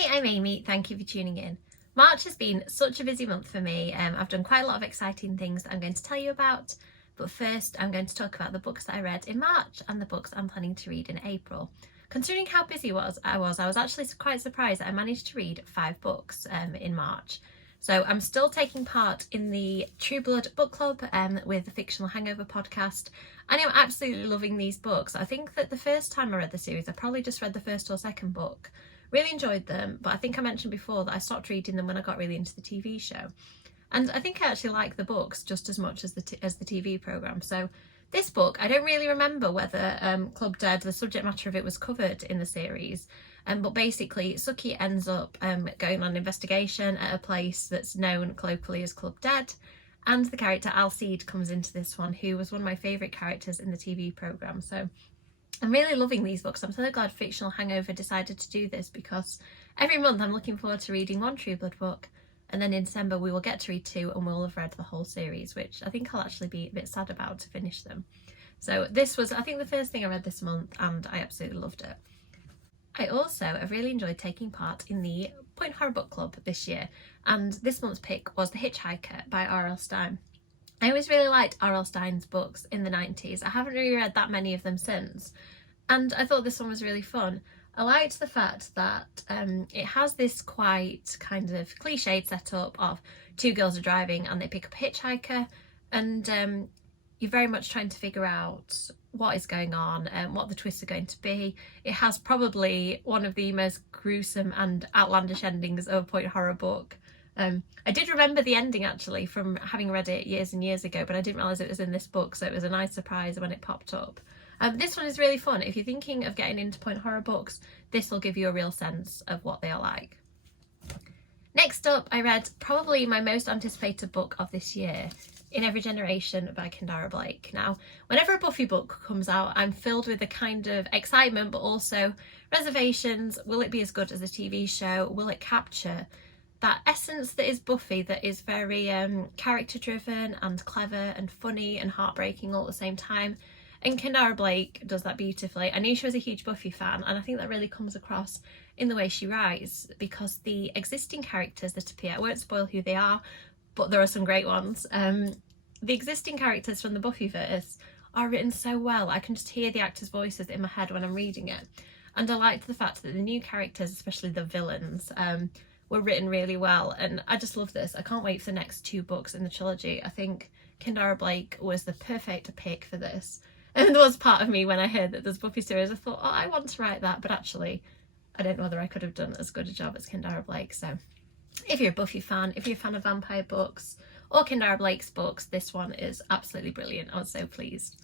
Hi, I'm Amy. Thank you for tuning in. March has been such a busy month for me. I've done quite a lot of exciting things that I'm going to tell you about, but first I'm going to talk about the books that I read in March and the books I'm planning to read in April. Considering how busy I was actually quite surprised that I managed to read 5 books in March. So I'm still taking part in the True Blood book club with the Fictional Hangover podcast, and I'm absolutely loving these books. I think that the first time I read the series, I probably just read the first or second book. Really enjoyed them, but I think I mentioned before that I stopped reading them when I got really into the TV show. And I think I actually like the books just as much as the TV programme. So this book, I don't really remember whether Club Dead, the subject matter of it, was covered in the series. But basically, Suki ends up going on an investigation at a place that's known colloquially as Club Dead. And the character Alcide comes into this one, who was one of my favourite characters in the TV programme. So I'm really loving these books. I'm so glad Fictional Hangover decided to do this, because every month I'm looking forward to reading one True Blood book, and then in December we will get to read 2 and we'll have read the whole series, which I think I'll actually be a bit sad about to finish them. So this was, I think, the first thing I read this month, and I absolutely loved it. I also have really enjoyed taking part in the Point Horror Book Club this year, and this month's pick was The Hitchhiker by R.L. Stine. I always really liked R.L. Stine's books in the 90s. I haven't really read that many of them since, and I thought this one was really fun. I liked the fact that it has this quite kind of cliched setup of 2 girls are driving and they pick up a hitchhiker, and you're very much trying to figure out what is going on and what the twists are going to be. It has probably one of the most gruesome and outlandish endings of a point horror book. I did remember the ending actually from having read it years and years ago, but I didn't realise it was in this book, so it was a nice surprise when it popped up. This one is really fun. If you're thinking of getting into point horror books, this will give you a real sense of what they are like. Next up, I read probably my most anticipated book of this year, In Every Generation by Kendara Blake. Now, whenever a Buffy book comes out, I'm filled with a kind of excitement, but also reservations. Will it be as good as the TV show? Will it capture that essence that is Buffy, that is very character driven and clever and funny and heartbreaking all at the same time? And Kendara Blake does that beautifully. I knew she was a huge Buffy fan, and I think that really comes across in the way she writes, because the existing characters that appear, I won't spoil who they are, but there are some great ones. The existing characters from the Buffyverse are written so well. I can just hear the actors' voices in my head when I'm reading it. And I liked the fact that the new characters, especially the villains, were written really well. And I just love this. I can't wait for the next 2 books in the trilogy. I think Kendara Blake was the perfect pick for this. And there was part of me when I heard that there's Buffy series, I thought, oh, I want to write that, but actually I don't know whether I could have done as good a job as Kendara Blake. So if you're a Buffy fan, if you're a fan of vampire books or Kendara Blake's books, this one is absolutely brilliant. I was so pleased.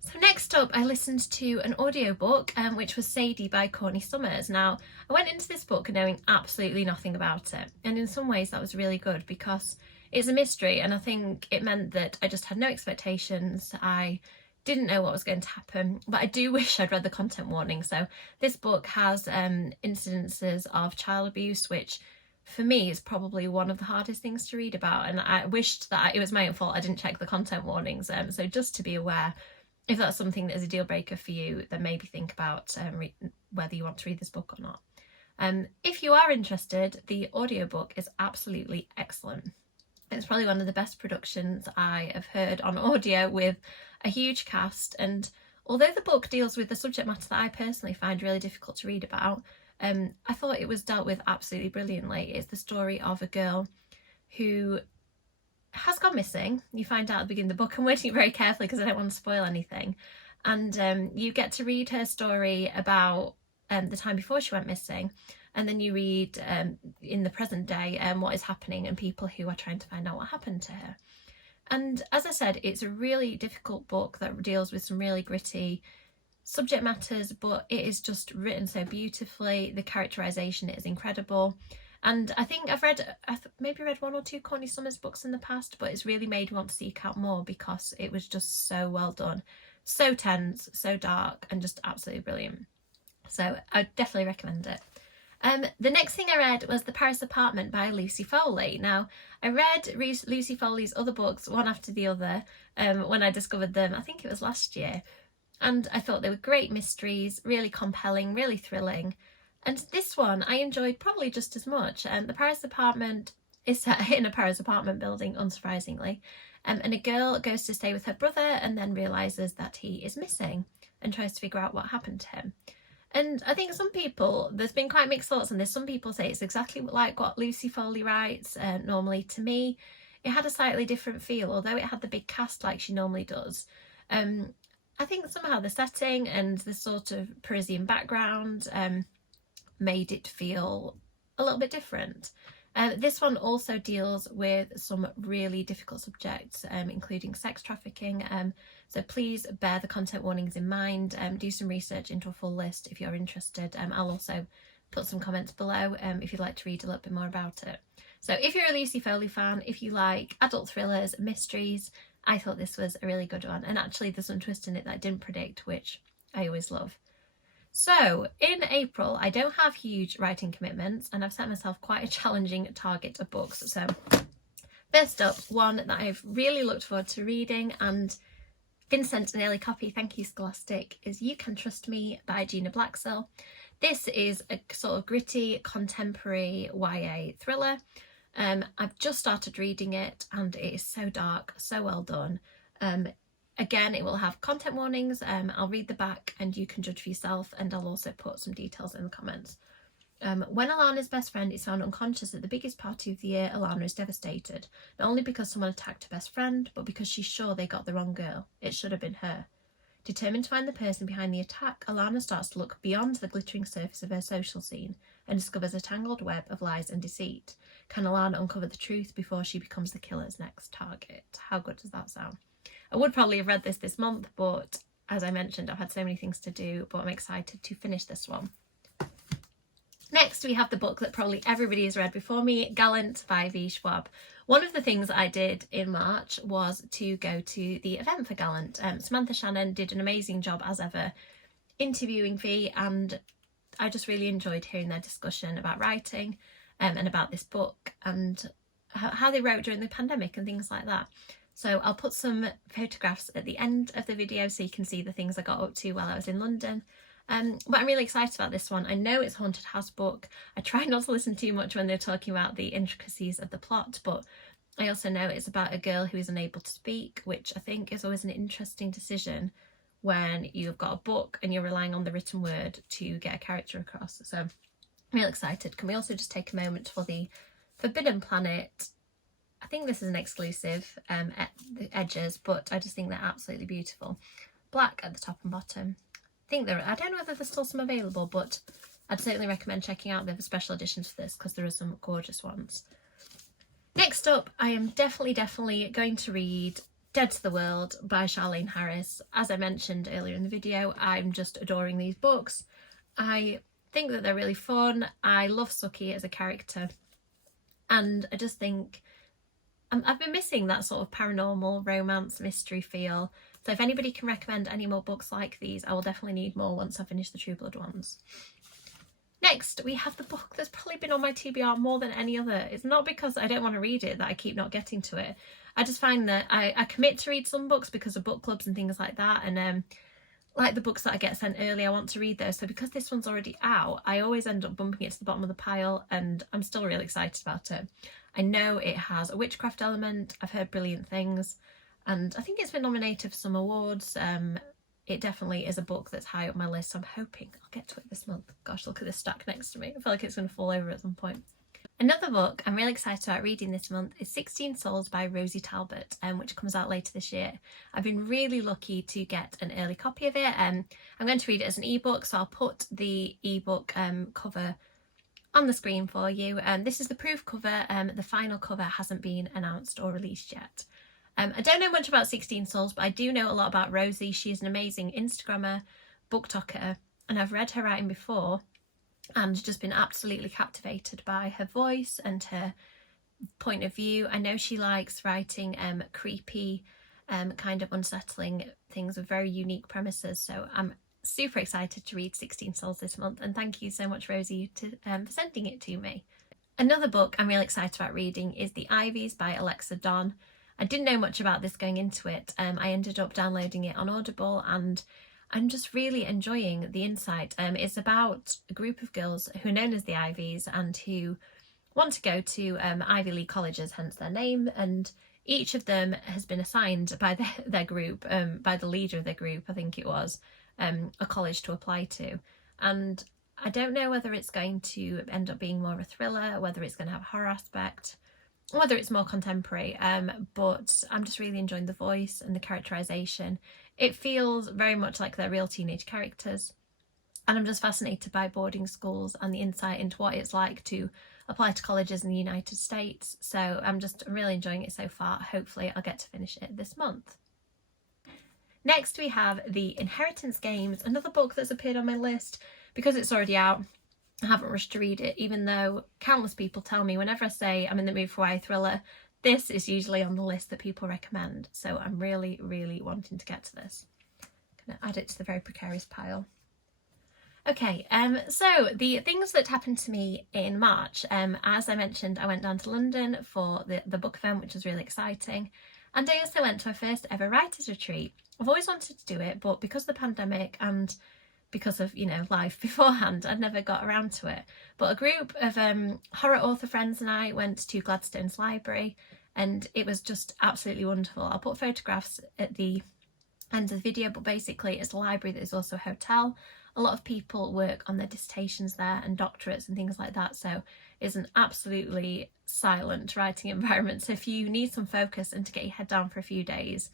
So next up, I listened to an audiobook, which was Sadie by Courtney Summers. Now, I went into this book knowing absolutely nothing about it, and in some ways that was really good, because it's a mystery, and I think it meant that I just had no expectations. I didn't know what was going to happen, but I do wish I'd read the content warning. So this book has incidences of child abuse, which for me is probably one of the hardest things to read about, and I wished that it was my own fault I didn't check the content warnings. So just to be aware, if that's something that is a deal breaker for you, then maybe think about whether you want to read this book or not. If you are interested, the audiobook is absolutely excellent. It's probably one of the best productions I have heard on audio, with a huge cast, and although the book deals with the subject matter that I personally find really difficult to read about, I thought it was dealt with absolutely brilliantly. It's the story of a girl who has gone missing. You find out at the beginning of the book. I'm wording it very carefully because I don't want to spoil anything. And you get to read her story about the time before she went missing, and then you read in the present day what is happening and people who are trying to find out what happened to her. And as I said, it's a really difficult book that deals with some really gritty subject matters, but it is just written so beautifully. The characterization is incredible. And I think I've maybe read 1 or 2 Courtney Summers books in the past, but it's really made me want to seek out more, because it was just so well done. So tense, so dark, and just absolutely brilliant. So I definitely recommend it. The next thing I read was The Paris Apartment by Lucy Foley. Now, I read Lucy Foley's other books one after the other when I discovered them. I think it was last year. And I thought they were great mysteries, really compelling, really thrilling. And this one I enjoyed probably just as much. The Paris apartment is set in a Paris apartment building, unsurprisingly, and a girl goes to stay with her brother and then realises that he is missing and tries to figure out what happened to him. And I think some people, there's been quite mixed thoughts on this. Some people say it's exactly like what Lucy Foley writes normally. To me, it had a slightly different feel, although it had the big cast like she normally does. I think somehow the setting and the sort of Parisian background made it feel a little bit different. This one also deals with some really difficult subjects, including sex trafficking. So please bear the content warnings in mind. Do some research into a full list if you're interested. I'll also put some comments below if you'd like to read a little bit more about it. So if you're a Lucy Foley fan, if you like adult thrillers, mysteries, I thought this was a really good one. And actually there's some twist in it that I didn't predict, which I always love. So in April, I don't have huge writing commitments and I've set myself quite a challenging target of books. So first up, one that I've really looked forward to reading and been sent an early copy, thank you Scholastic, is You Can Trust Me by Gina Blaxell. This is a sort of gritty contemporary YA thriller. I've just started reading it and it is so dark, so well done. Again, it will have content warnings. I'll read the back and you can judge for yourself, and I'll also put some details in the comments. When Alana's best friend is found unconscious at the biggest party of the year, Alana is devastated, not only because someone attacked her best friend, but because she's sure they got the wrong girl. It should have been her. Determined to find the person behind the attack, Alana starts to look beyond the glittering surface of her social scene and discovers a tangled web of lies and deceit. Can Alana uncover the truth before she becomes the killer's next target? How good does that sound? I would probably have read this month, but as I mentioned, I've had so many things to do, but I'm excited to finish this one. Next, we have the book that probably everybody has read before me, Gallant by E Schwab. One of the things I did in March was to go to the event for Gallant. Samantha Shannon did an amazing job as ever interviewing V, and I just really enjoyed hearing their discussion about writing and about this book and how they wrote during the pandemic and things like that. So I'll put some photographs at the end of the video so you can see the things I got up to while I was in London. But I'm really excited about this one. I know it's a haunted house book. I try not to listen too much when they're talking about the intricacies of the plot, but I also know it's about a girl who is unable to speak, which I think is always an interesting decision when you've got a book and you're relying on the written word to get a character across. So I'm really excited. Can we also just take a moment for the Forbidden Planet? I think this is an exclusive at the edges, but I just think they're absolutely beautiful. Black at the top and bottom. I don't know whether there's still some available, but I'd certainly recommend checking out the special editions for this because there are some gorgeous ones. Next up, I am definitely going to read Dead to the World by Charlene Harris. As I mentioned earlier in the video, I'm just adoring these books. I think that they're really fun. I love Suki as a character, and I just think I've been missing that sort of paranormal romance mystery feel. So if anybody can recommend any more books like these, I will definitely need more once I finish the True Blood ones. Next, we have the book that's probably been on my TBR more than any other. It's not because I don't want to read it that I keep not getting to it. I just find that I commit to read some books because of book clubs and things like that. And like the books that I get sent early, I want to read those. So because this one's already out, I always end up bumping it to the bottom of the pile, and I'm still really excited about it. I know it has a witchcraft element. I've heard brilliant things, and I think it's been nominated for some awards. It definitely is a book that's high up my list. So I'm hoping I'll get to it this month. Gosh, look at this stack next to me. I feel like it's going to fall over at some point. Another book I'm really excited about reading this month is 16 Souls by Rosie Talbot, which comes out later this year. I've been really lucky to get an early copy of it. I'm going to read it as an ebook, so I'll put the ebook cover on the screen for you. This is the proof cover. The final cover hasn't been announced or released yet. I don't know much about 16 Souls, but I do know a lot about Rosie. She is an amazing Instagrammer, booktoker, and I've read her writing before and just been absolutely captivated by her voice and her point of view. I know she likes writing creepy, kind of unsettling things with very unique premises, so I'm super excited to read 16 Souls this month, and thank you so much, Rosie, for sending it to me. Another book I'm really excited about reading is The Ivies by Alexa Donne. I didn't know much about this going into it. I ended up downloading it on Audible, and I'm just really enjoying the insight. It's about a group of girls who are known as the Ivies and who want to go to Ivy League colleges, hence their name, and each of them has been assigned by their group, by the leader of their group, I think it was, a college to apply to. And I don't know whether it's going to end up being more of a thriller, whether it's going to have a horror aspect, whether it's more contemporary, but I'm just really enjoying the voice and the characterisation. It feels very much like they're real teenage characters, and I'm just fascinated by boarding schools and the insight into what it's like to apply to colleges in the United States. So I'm really enjoying it so far. Hopefully I'll get to finish it this month. Next we have The Inheritance Games, another book that's appeared on my list because it's already out. I haven't rushed to read it, even though countless people tell me whenever I say I'm in the mood for YA thriller, this is usually on the list that people recommend. So I'm really, really wanting to get to this. I'm going to add it to the very precarious pile. Okay, so the things that happened to me in March, as I mentioned, I went down to London for the book event, which was really exciting. And I also went to my first ever writers retreat. I've always wanted to do it, but because of the pandemic and because of, life beforehand, I'd never got around to it. But a group of horror author friends and I went to Gladstone's library, and it was just absolutely wonderful. I'll put photographs at the end of the video, but basically it's a library that is also a hotel. A lot of people work on their dissertations there and doctorates and things like that, so it's an absolutely silent writing environment. So if you need some focus and to get your head down for a few days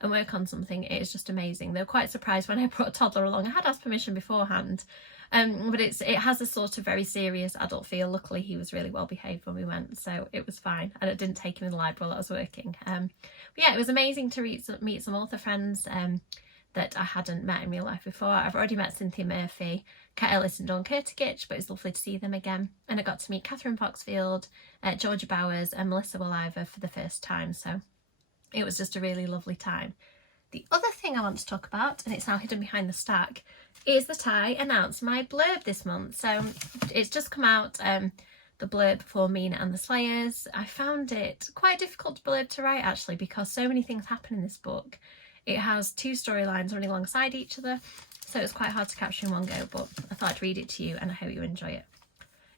and work on something, it is just amazing. They were quite surprised when I brought a toddler along. I had asked permission beforehand, but it has a sort of very serious adult feel. Luckily he was really well behaved when we went, so it was fine, and it didn't take him in the library while I was working. But yeah, it was amazing to meet some author friends that I hadn't met in real life before. I've already met Cynthia Murphy, Kat Ellis and Dawn Kurtigich, but it was lovely to see them again. And I got to meet Catherine Foxfield, Georgia Bowers and Melissa Williver for the first time, so it was just a really lovely time. The other thing I want to talk about, and it's now hidden behind the stack, is that I announced my blurb this month. So it's just come out, the blurb for Mina and the Slayers. I found it quite difficult blurb to write actually, because so many things happen in this book. It has two storylines running alongside each other, so it's quite hard to capture in one go, but I thought I'd read it to you and I hope you enjoy it.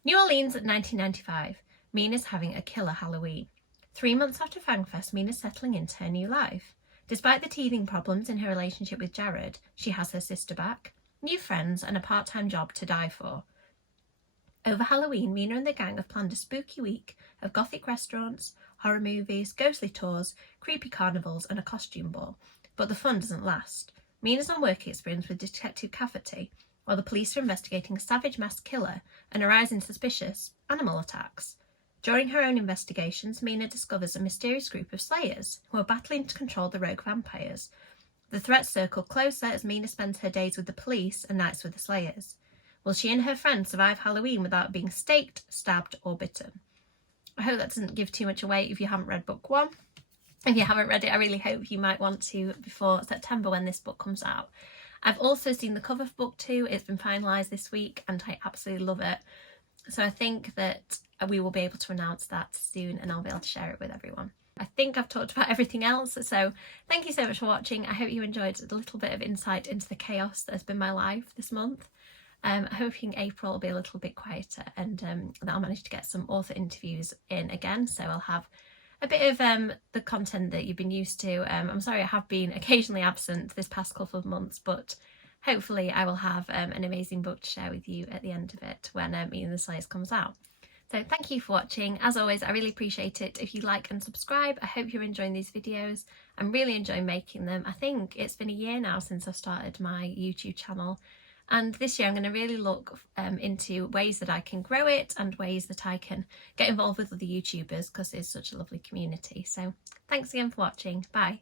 New Orleans at 1995. Mina's having a killer Halloween. 3 months after Fangfest, Mina's settling into her new life. Despite the teething problems in her relationship with Jared, she has her sister back, new friends and a part-time job to die for. Over Halloween, Mina and the gang have planned a spooky week of gothic restaurants, horror movies, ghostly tours, creepy carnivals and a costume ball. But the fun doesn't last. Mina's on work experience with Detective Cafferty, while the police are investigating a savage masked killer and a rising suspicious animal attacks. During her own investigations, Mina discovers a mysterious group of slayers who are battling to control the rogue vampires. The threats circle closer as Mina spends her days with the police and nights with the slayers. Will she and her friends survive Halloween without being staked, stabbed or bitten? I hope that doesn't give too much away if you haven't read book one. If you haven't read it, I really hope you might want to before September when this book comes out. I've also seen the cover for book 2. It's been finalised this week and I absolutely love it. So I think that we will be able to announce that soon and I'll be able to share it with everyone. I think I've talked about everything else, so thank you so much for watching. I hope you enjoyed a little bit of insight into the chaos that has been my life this month. Hoping April will be a little bit quieter and that I'll manage to get some author interviews in again, so I'll have a bit of the content that you've been used to. I'm sorry I have been occasionally absent this past couple of months, but hopefully I will have an amazing book to share with you at the end of it when Mina and the Slayers comes out. So thank you for watching. As always, I really appreciate it if you like and subscribe. I hope you're enjoying these videos. I'm really enjoying making them. I think it's been a year now since I started my YouTube channel. And this year I'm going to really look into ways that I can grow it and ways that I can get involved with other YouTubers because it's such a lovely community. So thanks again for watching. Bye.